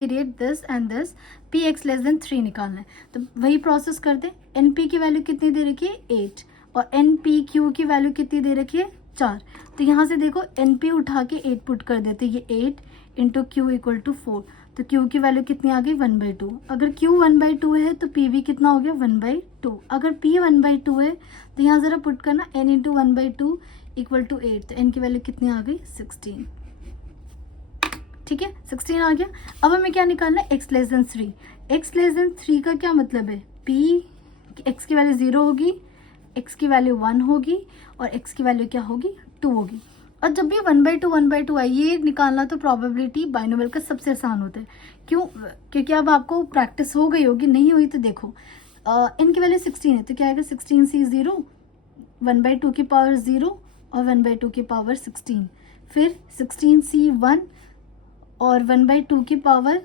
Period this and this, P x less than 3 निकालना है। तो वही प्रोसेस कर दे। एन पी की वैल्यू कितनी दे रखी है 8 और एन पी क्यू की वैल्यू कितनी दे रखी है 4। तो यहाँ से देखो एन पी उठा के 8 पुट कर देते, ये 8 इंटू क्यू इक्वल टू 4। तो क्यू की वैल्यू कितनी आ गई 1/2। अगर क्यू 1/2 है तो पी भी कितना हो गया 1/2। अगर पी 1/2 है तो यहाँ जरा पुट करना एन इंटू 1/2 इक्वल टू 8। तो एन की वैल्यू कितनी आ गई 16। ठीक है, 16 आ गया। अब हमें क्या निकालना है x less than 3। X less than 3 का क्या मतलब है, पी एक्स की वैल्यू 0 होगी, एक्स की वैल्यू 1 होगी और एक्स की वैल्यू क्या होगी 2 होगी। और जब भी 1/2 आई, ये निकालना तो प्रोबेबिलिटी बाइनोमियल का सबसे आसान होता है। क्यों? क्योंकि अब आपको प्रैक्टिस हो गई होगी, नहीं हुई तो देखो एन की वैल्यू 16 है तो क्या आएगा 16c 0, 1/2 की पावर 0 और 1/2 की पावर 16, फिर 16c 1 और 1/2 की पावर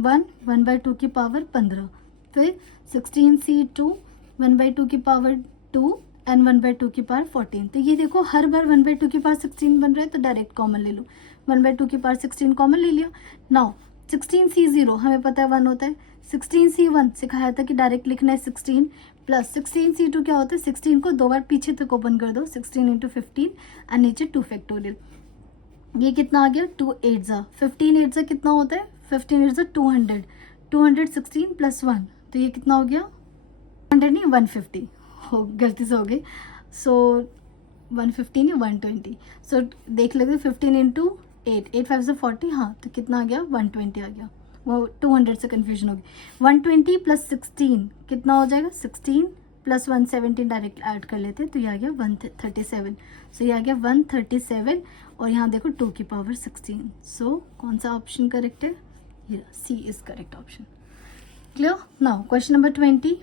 1, 1/2 की पावर 15, फिर 16c 2, 1/2 की पावर 2 एंड 1/2 की पावर 14। तो ये देखो हर बार 1/2 की पावर 16 बन रहा है तो डायरेक्ट कॉमन ले लो, 1/2 की पावर 16 कॉमन ले लिया। नाउ 16c 0 हमें पता है 1 होता है, 16c 1 सिखाया था कि डायरेक्ट लिखना है 16 प्लस 16c 2 क्या होता है 16 को 2 बार पीछे तक ओपन कर दो, 16 इंटू 15 एंड नीचे 2 फैक्टोरियल। ये कितना आ गया 2 8 ज़ा 15 8 ज़ा कितना होता है 15 8 ज़ा 200, 216 प्लस 1 तो ये कितना हो गया 100 नहीं 150 हो, गलती से हो गई। सो 150 नहीं 120। सो देख लेते 15 इंटू 8, 8 5 से 40, हाँ तो कितना आ गया 120 आ गया, वो 200 से कन्फ्यूजन होगी। 120 प्लस 16 कितना हो जाएगा 16 प्लस 117 डायरेक्ट ऐड कर लेते हैं तो ये आ गया 137। सो ये आ गया 137 और यहाँ देखो 2 की पावर 16। सो कौन सा ऑप्शन करेक्ट है, ये C is correct option. Clear. Now question number 20।